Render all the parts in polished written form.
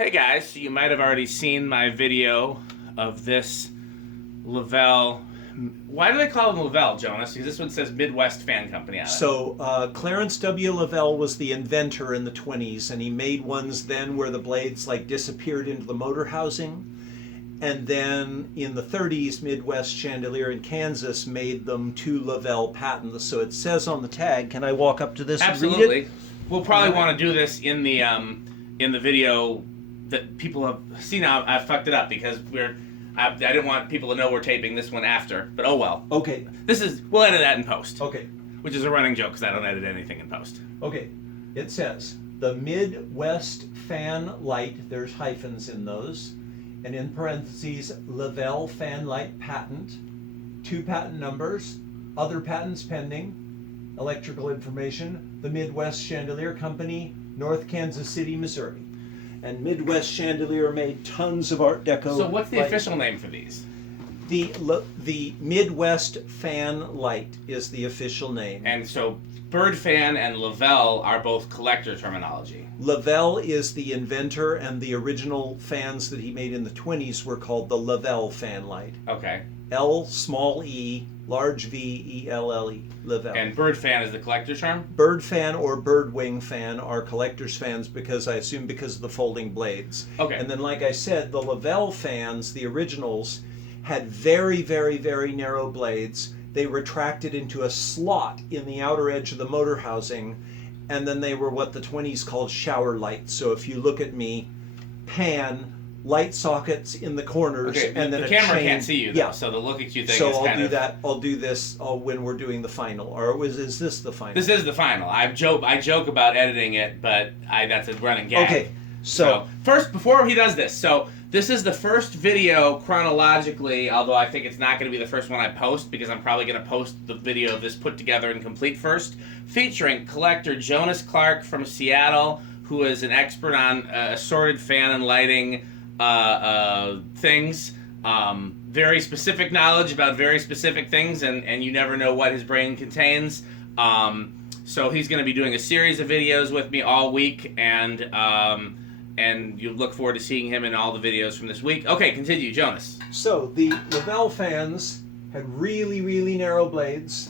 Hey guys, so you might have already seen my video of this LeVelle. Why do they call them LeVelle, Jonas? Because this one says Midwest Fan Company on it. So Clarence W. LeVelle was the inventor in the 20s, and he made ones then where the blades like disappeared into the motor housing. And then in the 30s, Midwest Chandelier in Kansas made them to LeVelle patents. So it says on the tag, can I walk up to this and read it? Absolutely. We'll probably want to do this in the video that people have seen. I fucked it up because I didn't want people to know we're taping this one after, but oh well. Okay. We'll edit that in post. Okay. Which is a running joke because I don't edit anything in post. Okay. It says, the Midwest Fan-Lite, there's hyphens in those, and in parentheses, LeVelle Fan-Lite patent, 2 patent numbers, other patents pending, electrical information, the Midwest Chandelier Company, North Kansas City, Missouri. And Midwest Chandelier made tons of Art Deco. So what's the official name for these? The Midwest Fan-Lite is the official name. And so Bird Fan and LeVelle are both collector terminology. LeVelle is the inventor, and the original fans that he made in the 20s were called the LeVelle Fan-Lite. Okay. L, small e, large V, E-L-L-E, LeVelle. And Bird Fan is the collector term? Bird Fan or Bird Wing Fan are collector's fans because I assume because of the folding blades. Okay. And then, like I said, the LeVelle fans, the originals, had very, very, very narrow blades. They retracted into a slot in the outer edge of the motor housing, and then they were what the 20s called shower lights. So if you look at me, pan, light sockets in the corners, okay, and then the a camera chain. can't see you, though, yeah. So the look at you thing so is I'll kind do of... that. I'll do this when we're doing the final, or is this the final? This is the final. I joke about editing it, but that's a running gag. Okay, so first, before he does this, so this is the first video chronologically, although I think it's not going to be the first one I post because I'm probably going to post the video of this put together and complete first, featuring collector Jonas Clark from Seattle, who is an expert on assorted fan and lighting things. Very specific knowledge about very specific things, and you never know what his brain contains. So he's going to be doing a series of videos with me all week, and you look forward to seeing him in all the videos from this week. Okay, continue, Jonas. So the LeVelle fans had really, really narrow blades,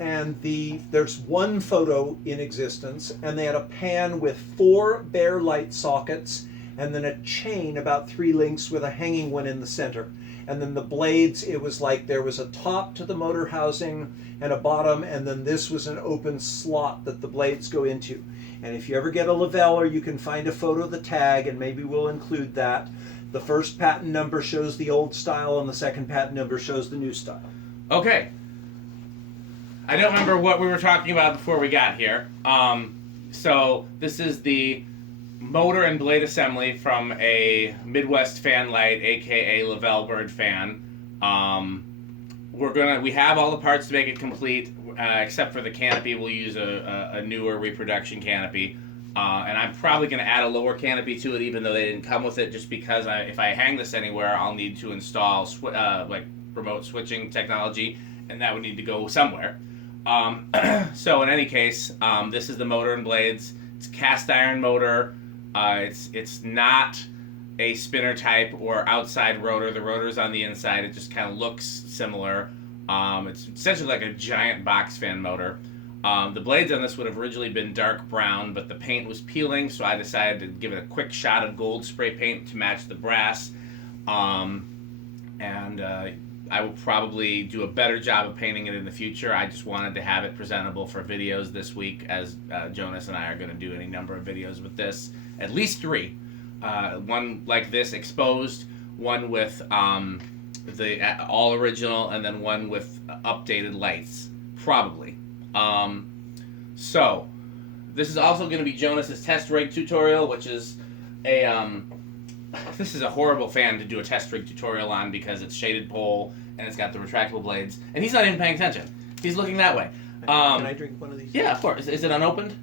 and there's one photo in existence, and they had a pan with 4 bare light sockets, and then a chain about 3 links with a hanging one in the center. And then the blades, it was like there was a top to the motor housing and a bottom, and then this was an open slot that the blades go into. And if you ever get a LeVelle, or you can find a photo of the tag, and maybe we'll include that, the first patent number shows the old style, and the second patent number shows the new style. Okay. I don't remember what we were talking about before we got here. So this is the motor and blade assembly from a Midwest Fan-Lite, aka LeVelle Bird Fan. We have all the parts to make it complete, except for the canopy. We'll use a newer reproduction canopy, and I'm probably going to add a lower canopy to it, even though they didn't come with it, just because if I hang this anywhere, I'll need to install like remote switching technology, and that would need to go somewhere. So in any case, this is the motor and blades. It's a cast iron motor. It's not a spinner type or outside rotor. The rotor's on the inside. It just kind of looks similar. It's essentially like a giant box fan motor. The blades on this would have originally been dark brown, but the paint was peeling, so I decided to give it a quick shot of gold spray paint to match the brass. I will probably do a better job of painting it in the future. I just wanted to have it presentable for videos this week, as Jonas and I are going to do any number of videos with this. At least 3. One like this exposed, one with the all original, and then one with updated lights, probably. So this is also going to be Jonas's test rig tutorial, which is this is a horrible fan to do a test rig tutorial on because it's shaded pole and it's got the retractable blades, and he's not even paying attention. He's looking that way. Can I drink one of these? Yeah, of course. Is it unopened?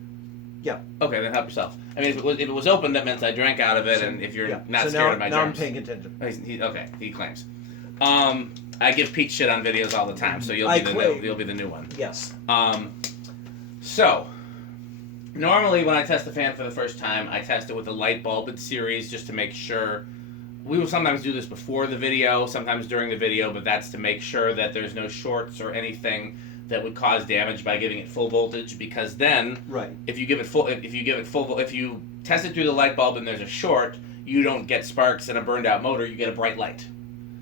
Yeah. Okay, then help yourself. I mean, if it was open, that meant I drank out of it, and if you're not scared of my now germs. I'm paying attention. Okay, he claims. I give Pete shit on videos all the time, so you'll be the new one. Yes. So Normally, when I test the fan for the first time, I test it with a light bulb in series just to make sure. We will sometimes do this before the video, sometimes during the video, but that's to make sure that there's no shorts or anything that would cause damage by giving it full voltage. Because then, Right. if you test it through the light bulb and there's a short, you don't get sparks and a burned out motor. You get a bright light.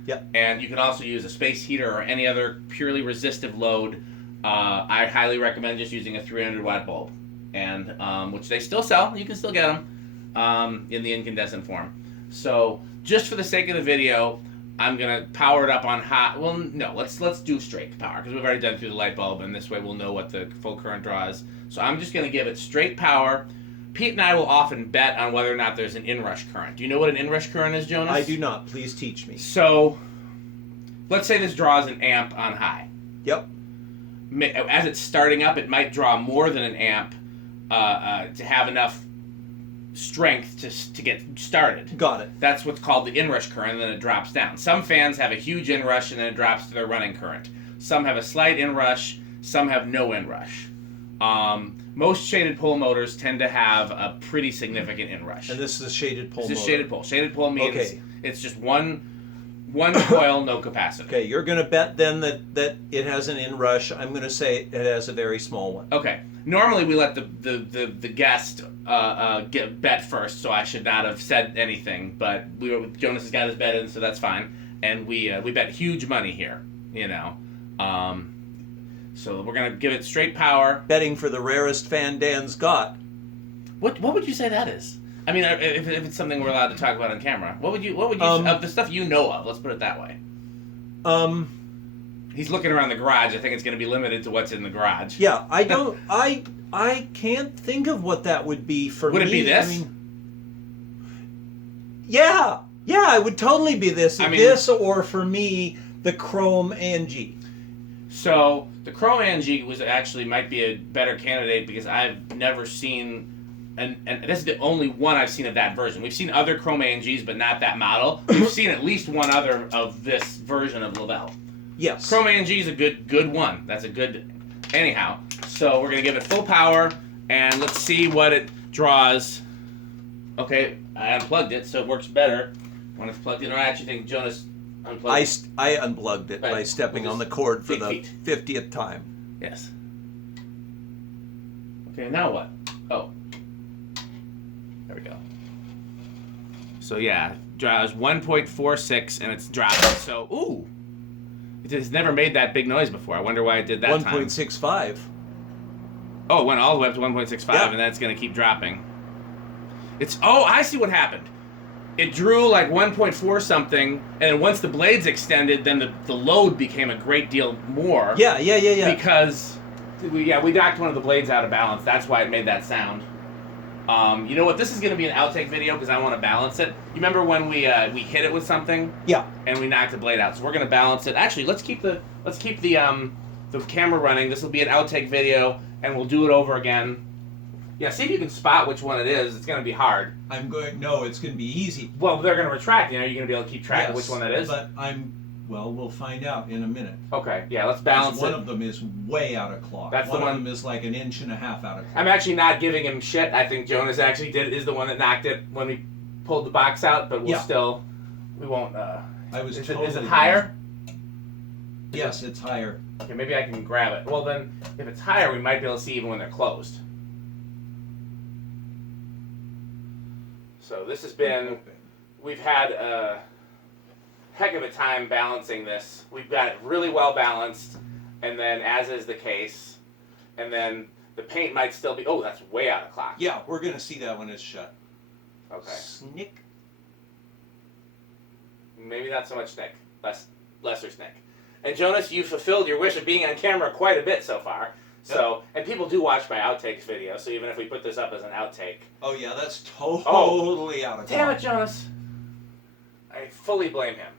Yep. And you can also use a space heater or any other purely resistive load. I highly recommend just using a 300 watt bulb, and which they still sell. You can still get them in the incandescent form. So just for the sake of the video, I'm gonna power it up on high. Well, no, let's do straight power because we've already done it through the light bulb, and this way we'll know what the full current draw is. So I'm just gonna give it straight power. Pete and I will often bet on whether or not there's an inrush current. Do you know what an inrush current is, Jonas? I do not. Please teach me. So let's say this draws an amp on high. Yep. As it's starting up, it might draw more than an amp to have enough strength to get started. Got it. That's what's called the inrush current, and then it drops down. Some fans have a huge inrush, and then it drops to their running current. Some have a slight inrush, some have no inrush. Most shaded pole motors tend to have a pretty significant inrush. And this is a shaded pole This motor. is shaded pole. Shaded pole means Okay. it's just one coil, no capacitor. Okay, you're going to bet then that it has an inrush. I'm going to say it has a very small one. Okay. Normally we let the guest get bet first, so I should not have said anything. But Jonas has got his bet in, so that's fine. And we bet huge money here, you know. So we're gonna give it straight power. Betting for the rarest fan Dan's got. What would you say that is? I mean, if it's something we're allowed to talk about on camera, what would you of the stuff you know of? Let's put it that way. He's looking around the garage. I think it's going to be limited to what's in the garage. Yeah, I don't. I can't think of what that would be for me. Would it be this? I mean, yeah, it would totally be this. This or for me, the Chrome Angie. So the Chrome Angie might be a better candidate because I've never seen, and this is the only one I've seen of that version. We've seen other Chrome Angies, but not that model. We've seen at least one other of this version of LeVelle. Yes. Chrome Angie is a good one. That's a good. Anyhow, so we're gonna give it full power, and let's see what it draws. Okay, I unplugged it, so it works better when it's plugged in. Or I actually think Jonas unplugged it. I unplugged it by stepping on the cord for the 50th time. Yes. Okay, now what? Oh. There we go. So yeah, draws 1.46 and it's dropping. So, ooh. It has never made that big noise before. I wonder why it did that 1.65. Oh, it went all the way up to 1.65 yeah. And then it's going to keep dropping. I see what happened. It drew like 1.4 something, and then once the blades extended, then the load became a great deal more. Yeah. Because, we knocked one of the blades out of balance. That's why it made that sound. You know what? This is going to be an outtake video because I want to balance it. You remember when we hit it with something? Yeah. And we knocked the blade out. So we're going to balance it. Actually, let's keep the camera running. This will be an outtake video, and we'll do it over again. Yeah, see if you can spot which one it is. It's going to be hard. No, it's going to be easy. Well, they're going to retract. You're going to be able to keep track of which one that is. But we'll find out in a minute. Okay, yeah, let's balance one of them is way out of clock. That's one the one of them is like 1.5 inches out of clock. I'm actually not giving him shit. I think Jonas actually is the one that knocked it when we pulled the box out, but we won't. Is it higher? Yes, it's higher. Okay, maybe I can grab it. Well, then, if it's higher, we might be able to see even when they're closed. So this has been, we've had a heck of a time balancing this. We've got it really well balanced, and then as is the case, and then the paint might still be, oh, that's way out of clock. Yeah, we're going to see that when it's shut. Okay. Snick. Maybe not so much snick, lesser snick. And Jonas, you fulfilled your wish of being on camera quite a bit so far. So, and people do watch my outtakes video, so even if we put this up as an outtake. Oh yeah, that's totally out of Damn it, Jonas. I fully blame him.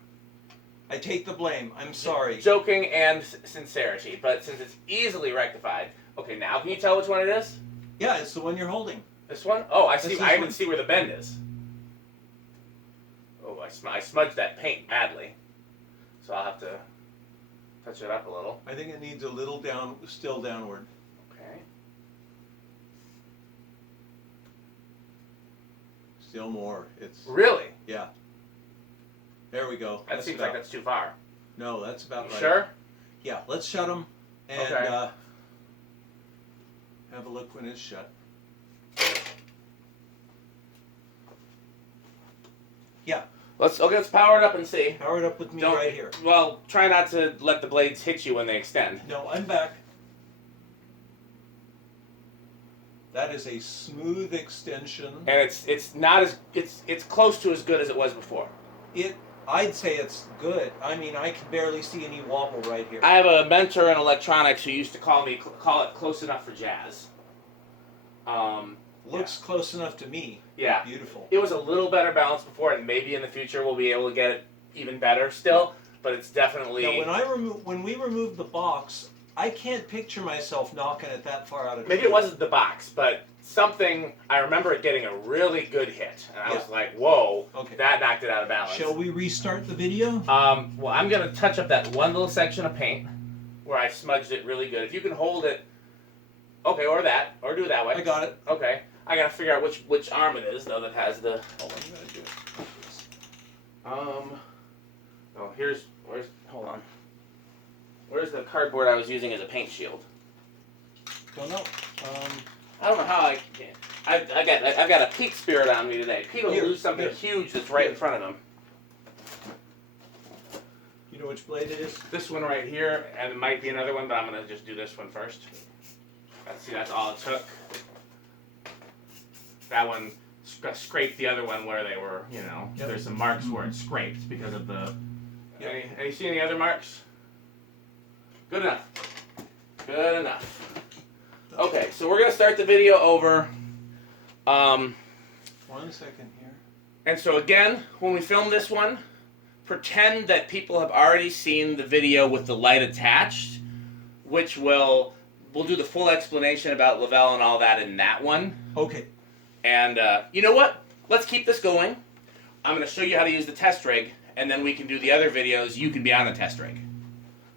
I take the blame. I'm sorry. Joking and sincerity, but since it's easily rectified. Okay, now can you tell which one it is? Yeah, it's the one you're holding. This one? Oh, I see. I even see where the bend is. Oh, I smudged that paint badly. So I'll have to touch it up a little. I think it needs a little still downward. Okay. Still more. It's Really? yeah. There we go. That seems like that's too far. No, that's about right. Sure? Yeah, let's shut them and Okay. have a look when it's shut. Yeah, Let's power it up and see. power it up with me right here. Well, try not to let the blades hit you when they extend. No, I'm back. That is a smooth extension. And it's not as it's close to as good as it was before. I'd say it's good. I mean, I can barely see any wobble right here. I have a mentor in electronics who used to call it close enough for jazz. Looks close enough to me. Yeah. Beautiful. It was a little better balanced before, and maybe in the future we'll be able to get it even better still. But it's definitely. Now, when we removed the box, I can't picture myself knocking it that far out of. Maybe it wasn't the box, but something. I remember it getting a really good hit, and I was like, "Whoa!" Okay. That knocked it out of balance. Shall we restart the video? Well, I'm gonna touch up that one little section of paint where I smudged it really good. If you can hold it, okay, or do it that way. I got it. Okay. I gotta figure out which arm it is though that has the. Hold on, I'm gonna do it. Hold on. Where's the cardboard I was using as a paint shield? Don't know. I don't know how I've got a Pete spirit on me today. Pete will lose something huge that's right in front of him. You know which blade it is? This one right here, and it might be another one, but I'm gonna just do this one first. That's all it took. That one scraped the other one where they were, there's some marks where it scraped because of the... Any see any other marks? Good enough. Good enough. Okay, so we're going to start the video over. 1 second here. And so again, when we film this one, pretend that people have already seen the video with the light attached, which we'll do the full explanation about LeVelle and all that in that one. Okay. And you know what? Let's keep this going. I'm going to show you how to use the test rig, and then we can do the other videos. You can be on the test rig.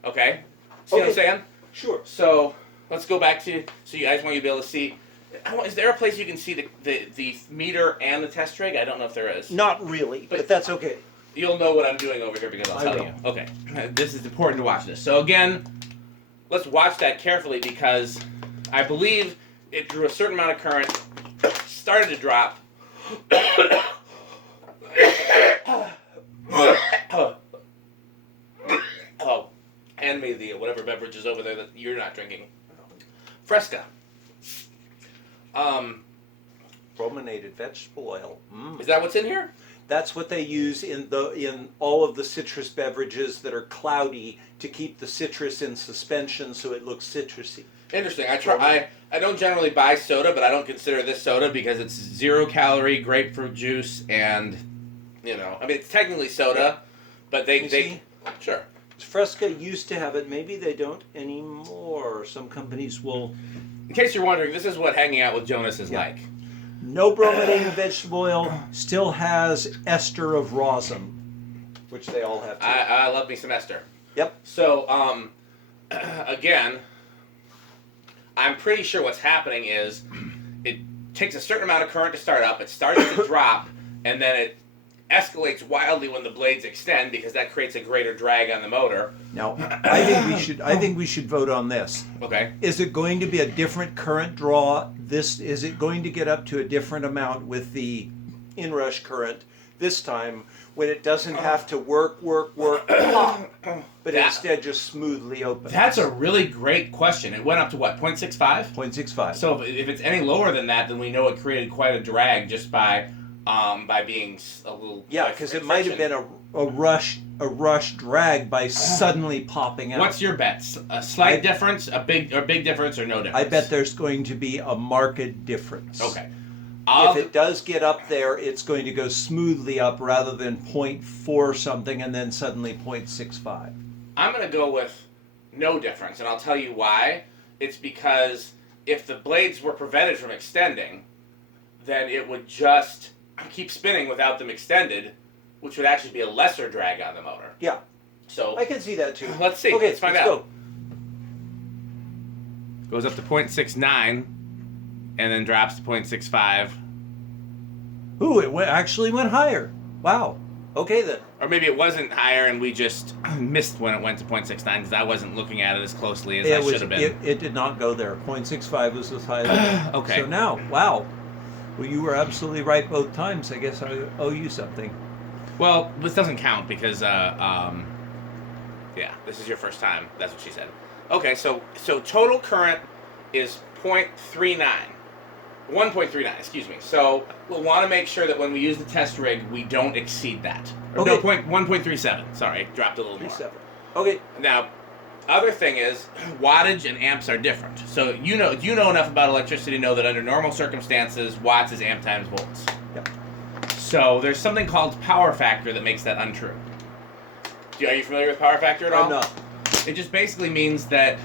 Okay? See what I'm saying? Sure. So let's go back to, so you guys want you to be able to see. Is there a place you can see the meter and the test rig? I don't know if there is. Not really, but that's okay. You'll know what I'm doing over here because I'll tell you. Okay. This is important to watch this. So again, let's watch that carefully because I believe it drew a certain amount of current, started to drop. Oh, hand me the whatever beverage is over there that you're not drinking. Fresca. Brominated vegetable oil. Is that what's in here? That's what they use in all of the citrus beverages that are cloudy to keep the citrus in suspension so it looks citrusy. Interesting. I don't generally buy soda, but I don't consider this soda because it's 0-calorie grapefruit juice, and it's technically soda, but they sure. Fresca used to have it. Maybe they don't anymore. Some companies will. In case you're wondering, this is what hanging out with Jonas is like. No brominated vegetable oil, still has ester of rosin, which they all have too. I love me some ester. Yep. So, again, I'm pretty sure what's happening is it takes a certain amount of current to start up, it starts to drop, and then it escalates wildly when the blades extend because that creates a greater drag on the motor. Now, I think we should vote on this. Okay. Is it going to be a different current draw? Is it going to get up to a different amount with the inrush current this time when it doesn't have to work, pop, but instead just smoothly open? That's a really great question. It went up to what, 0.65? 0.65. So if it's any lower than that, then we know it created quite a drag just by being a little... Yeah, because it might have been a rush drag by suddenly popping out. What's your bet? A slight difference, a big difference, or no difference? I bet there's going to be a marked difference. Okay. If it does get up there, it's going to go smoothly up rather than 0.4 something and then suddenly 0.65. I'm going to go with no difference, and I'll tell you why. It's because if the blades were prevented from extending, then it would just keep spinning without them extended, which would actually be a lesser drag on the motor. Yeah. So I can see that too. Let's see. Okay, let's find out. Go. Goes up to 0.69 and then drops to 0.65. Ooh, actually went higher. Wow. Okay then. Or maybe it wasn't higher and we just missed when it went to 0.69 because I wasn't looking at it as closely as I should have been. It did not go there. 0.65 was as high as it went. Okay. So now, wow. Well, you were absolutely right both times. I guess I owe you something. Well, this doesn't count because, yeah, this is your first time. That's what she said. Okay, so total current is 0.39. 1.39, excuse me. So we'll want to make sure that when we use the test rig, we don't exceed that. Or Okay. no, 1.37. Sorry, dropped a little more. 37. Okay. Now, other thing is, wattage and amps are different. So you know enough about electricity to know that under normal circumstances, watts is amp times volts. Yep. So there's something called power factor that makes that untrue. Are you familiar with power factor at all? I'm not. It just basically means that.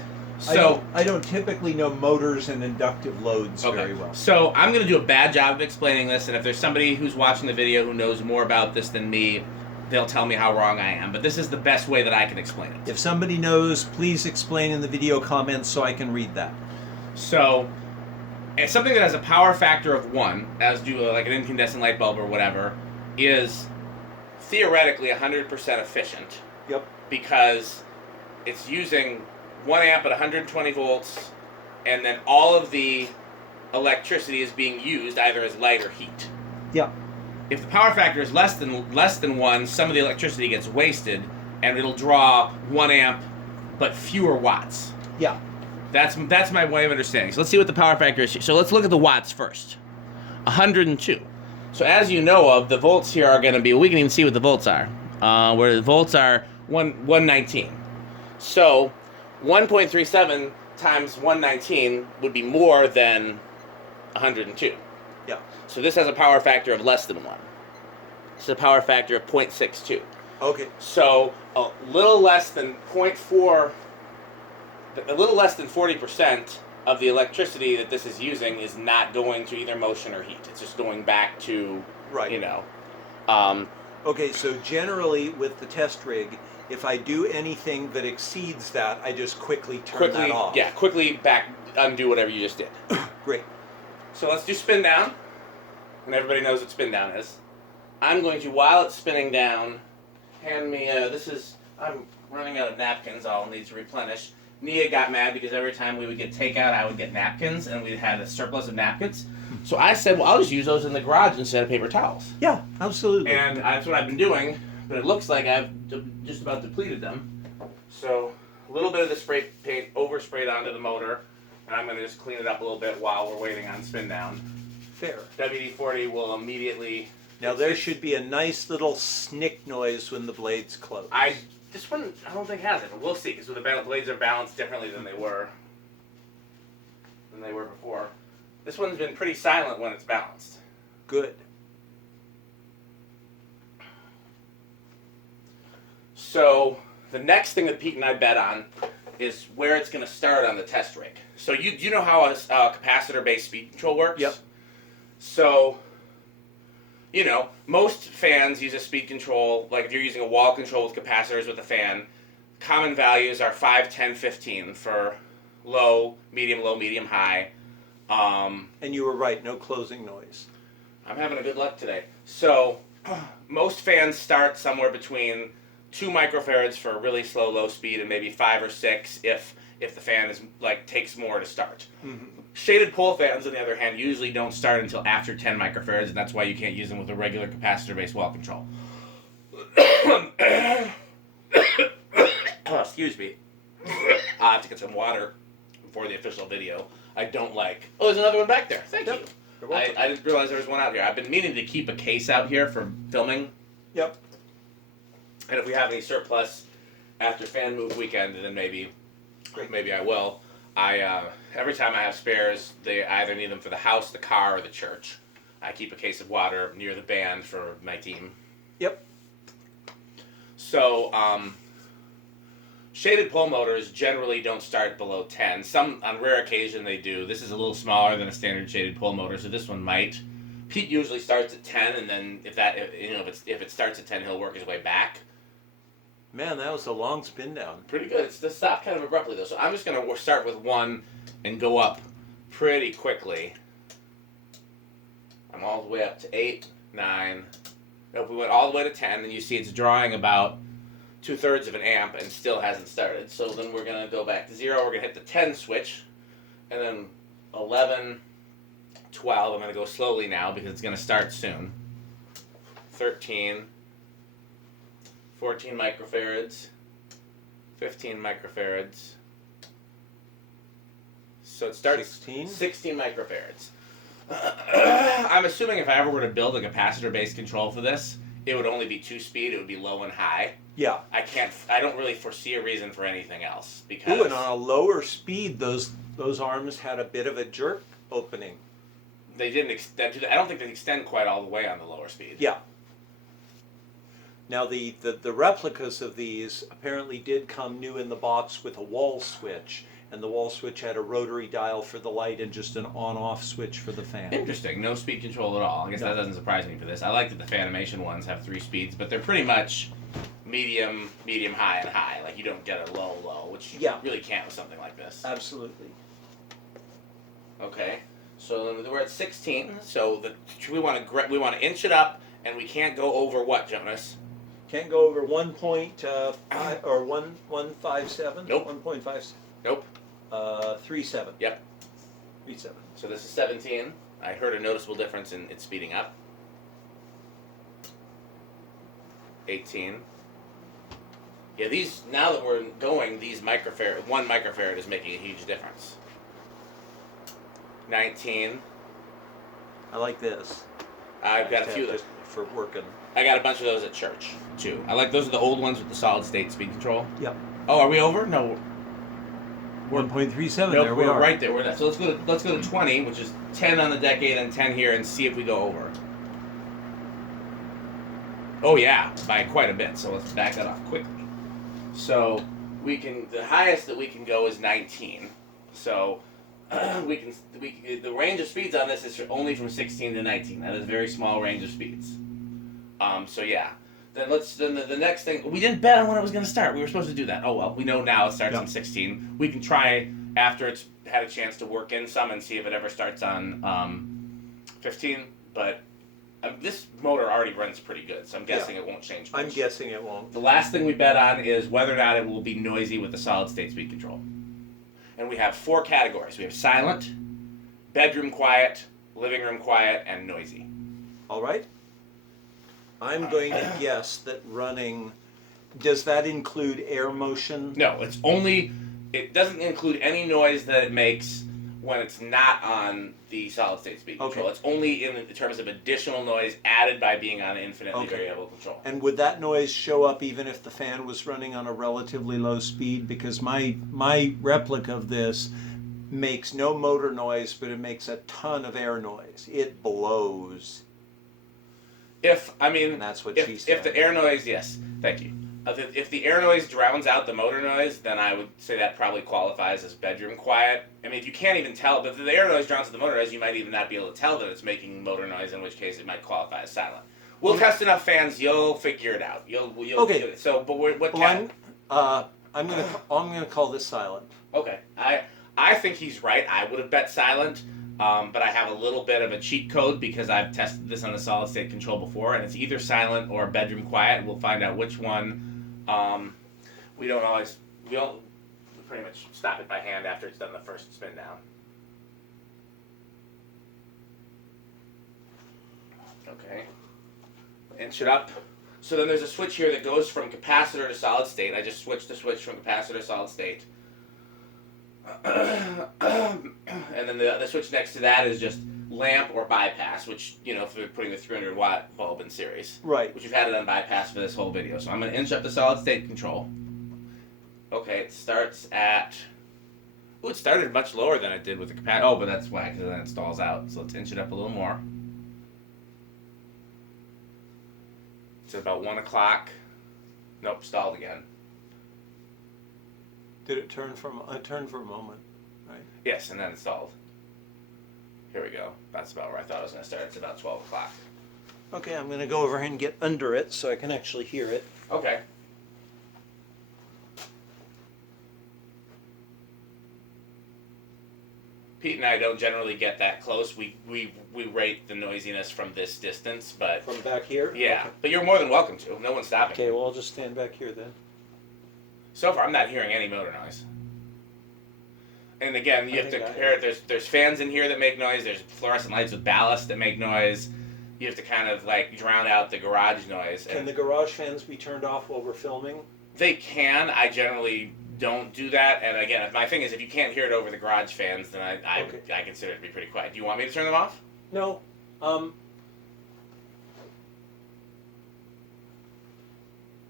I don't typically know motors and inductive loads very well. So I'm going to do a bad job of explaining this, and if there's somebody who's watching the video who knows more about this than me, they'll tell me how wrong I am. But this is the best way that I can explain it. If somebody knows, please explain in the video comments so I can read that. So, and something that has a power factor of 1, as do like an incandescent light bulb or whatever, is theoretically 100% efficient. Yep. Because it's using 1 amp at 120 volts, and then all of the electricity is being used either as light or heat. Yeah. If the power factor is less than 1, some of the electricity gets wasted, and it'll draw 1 amp, but fewer watts. Yeah. That's my way of understanding. So let's see what the power factor is here. So let's look at the watts first. 102. So as you know of, the volts here are going to be, we can even see what the volts are. Where the volts are 119. So 1.37 times 119 would be more than 102. Yeah. So this has a power factor of less than 1. It's a power factor of 0.62. Okay. So a little less than 0.4, a little less than 40% of the electricity that this is using is not going to either motion or heat. It's just going back to, Right. you know. Okay, so generally with the test rig, if I do anything that exceeds that, I just quickly turn that off. Yeah, quickly undo whatever you just did. Great. So let's do spin down, and everybody knows what spin down is. I'm going to, while it's spinning down, hand me, I'm running out of napkins I'll need to replenish. Nia got mad because every time we would get takeout, I would get napkins, and we had a surplus of napkins. So I said, well, I'll just use those in the garage instead of paper towels. Yeah, absolutely. And that's what I've been doing, but it looks like I've just about depleted them. So a little bit of the spray paint oversprayed onto the motor, and I'm going to just clean it up a little bit while we're waiting on spin down. Fair. WD-40 will immediately... Now there should be a nice little snick noise when the blades close. This one, I don't think has it, but we'll see, because the blades are balanced differently than they were before. This one's been pretty silent when it's balanced. Good. So the next thing that Pete and I bet on is where it's going to start on the test rig. So you know how a capacitor-based speed control works? Yep. So, you know, most fans use a speed control, like if you're using a wall control with capacitors with a fan, common values are 5, 10, 15 for low, medium, high. And you were right, no closing noise. I'm having a good luck today. So, most fans start somewhere between 2 microfarads for a really slow, low speed, and maybe 5 or 6 if the fan is takes more to start. Mm-hmm. Shaded pole fans, on the other hand, usually don't start until after 10 microfarads, and that's why you can't use them with a regular capacitor-based wall control. Oh, excuse me. I have to get some water before the official video. I don't like... Oh, there's another one back there. Thank you. You're welcome. I didn't realize there was one out here. I've been meaning to keep a case out here for filming. Yep. And if we have any surplus after fan move weekend, then maybe I will. Every time I have spares, they either need them for the house, the car, or the church. I keep a case of water near the band for my team. Yep. So, shaded pole motors generally don't start below 10. Some, on rare occasion, they do. This is a little smaller than a standard shaded pole motor, so this one might. Pete usually starts at 10, and then if it starts at 10, he'll work his way back. Man, that was a long spin down. Pretty good. It's just stopped kind of abruptly, though. So I'm just going to start with 1 and go up pretty quickly. I'm all the way up to 8, 9. Nope, we went all the way to 10, and you see it's drawing about 2/3 of an amp and still hasn't started. So then we're going to go back to 0. We're going to hit the 10 switch, and then 11, 12. I'm going to go slowly now because it's going to start soon. 13, 14 microfarads, 15 microfarads. So it starts 16 microfarads. I'm assuming if I ever were to build a capacitor-based control for this, it would only be 2-speed. It would be low and high. Yeah. I don't really foresee a reason for anything else because. Ooh, and on a lower speed, those arms had a bit of a jerk opening. They didn't extend. I don't think they extend quite all the way on the lower speed. Yeah. Now the replicas of these apparently did come new in the box with a wall switch. And the wall switch had a rotary dial for the light and just an on-off switch for the fan. Interesting. No speed control at all. I guess that doesn't surprise me for this. I like that the Fanimation ones have 3 speeds, but they're pretty much medium, high, and high. Like, you don't get a low, which you really can't with something like this. Absolutely. Okay. So then we're at 16. So we want to inch it up, and we can't go over what, Jonas? Can't go over 1.5 or 1.57. Nope. 1.57. Nope. 3.7. Yep. 3.7. So this is 17. I heard a noticeable difference in it speeding up. 18. Yeah, these, now that we're going, these 1 microfarad is making a huge difference. 19. I like this. I've got a few just for working. I got a bunch of those at church too. I like those are the old ones with the solid state speed control. Yep. Oh, are we over? No. 1.37. Nope, there we we're are. right there. So let's go to 20, which is 10 on the decade and 10 here, and see if we go over. Oh yeah, by quite a bit. So let's back that off quickly. So the highest that we can go is 19. So the range of speeds on this is only from 16 to 19. That is a very small range of speeds. So yeah. Then the next thing, we didn't bet on when it was going to start. We were supposed to do that. Oh well, we know now it starts on 16. We can try after it's had a chance to work in some and see if it ever starts on 15. But this motor already runs pretty good, so I'm guessing it won't change much. I'm guessing it won't. The last thing we bet on is whether or not it will be noisy with the solid state speed control. And we have 4 categories. We have silent, bedroom quiet, living room quiet, and noisy. All right. I'm going to guess that running, does that include air motion? No, it doesn't include any noise that it makes when it's not on the solid state speed control. It's only in terms of additional noise added by being on infinitely variable control. And would that noise show up even if the fan was running on a relatively low speed? Because my replica of this makes no motor noise, but it makes a ton of air noise. It blows. And that's what she said. If the air noise, yes, thank you. If the air noise drowns out the motor noise, then I would say that probably qualifies as bedroom quiet. I mean, if you can't even tell, but if the air noise drowns out the motor noise, you might even not be able to tell that it's making motor noise, in which case it might qualify as silent. We'll test enough fans, you'll figure it out. You'll okay. So, but what I'm gonna call this silent. Okay. I think he's right. I would have bet silent. But I have a little bit of a cheat code because I've tested this on the solid state control before, and it's either silent or bedroom quiet. We'll find out which one. We pretty much stop it by hand after it's done the first spin down. Okay. Inch it up. So then there's a switch here that goes from capacitor to solid state. I just switched the switch from capacitor to solid state. And then the switch next to that is just lamp or bypass, which, if we're putting the 300 watt bulb in series. Right. Which we've had it on bypass for this whole video. So I'm going to inch up the solid state control. Okay, it starts at... Ooh, it started much lower than it did with the capacitor. Oh, but that's why, because then it stalls out. So let's inch it up a little more. It's about 1 o'clock. Nope, stalled again. Did it turn for a moment, right? Yes, and then it stalled. Here we go. That's about where I thought it was going to start. It's about 12 o'clock. Okay, I'm going to go over here and get under it so I can actually hear it. Okay. Pete and I don't generally get that close. We rate the noisiness from this distance, but From back here? yeah. Okay. But you're more than welcome to. No one's stopping. Okay, well, I'll just stand back here then. So far, I'm not hearing any motor noise. And again, you have to think I compare it. There's fans in here that make noise. There's fluorescent lights with ballast that make noise. You have to kind of like drown out the garage noise. Can the garage fans be turned off while we're filming? They can. I generally don't do that. And again, my thing is, if you can't hear it over the garage fans, then I consider it to be pretty quiet. Do you want me to turn them off? No.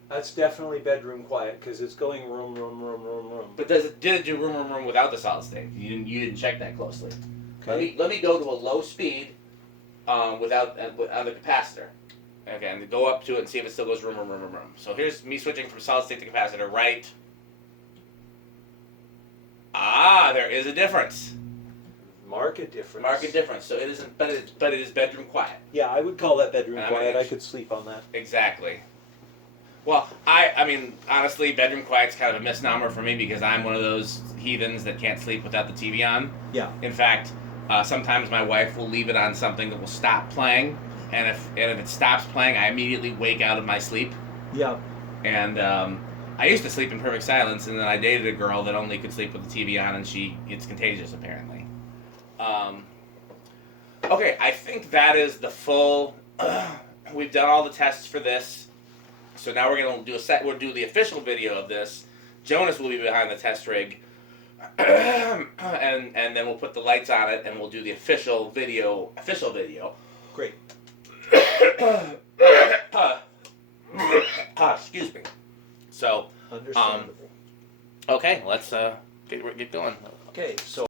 That's definitely bedroom quiet because it's going room, room, room, room, room. But did it do room, room, room without the solid state? You didn't check that closely. Okay. Let me go to a low speed without on the capacitor. Okay, and go up to it and see if it still goes room, room, room, room, room. So here's me switching from solid state to capacitor. Right. Ah, there is a difference. Market difference. Market difference. So it isn't, but it is bedroom quiet. Yeah, I would call that bedroom And quiet. I could sleep on that. Exactly. Well, I mean, honestly, bedroom quiet's kind of a misnomer for me because I'm one of those heathens that can't sleep without the TV on. Yeah. In fact, sometimes my wife will leave it on something that will stop playing, and if it stops playing, I immediately wake out of my sleep. Yeah. And I used to sleep in perfect silence, and then I dated a girl that only could sleep with the TV on, and it's contagious apparently. Okay, I think that is the full. We've done all the tests for this. So now we're gonna do we'll do the official video of this. Jonas will be behind the test rig, and then we'll put the lights on it, and we'll do the official video. Great. Excuse me. So, Understandable. okay, let's get going. Okay, so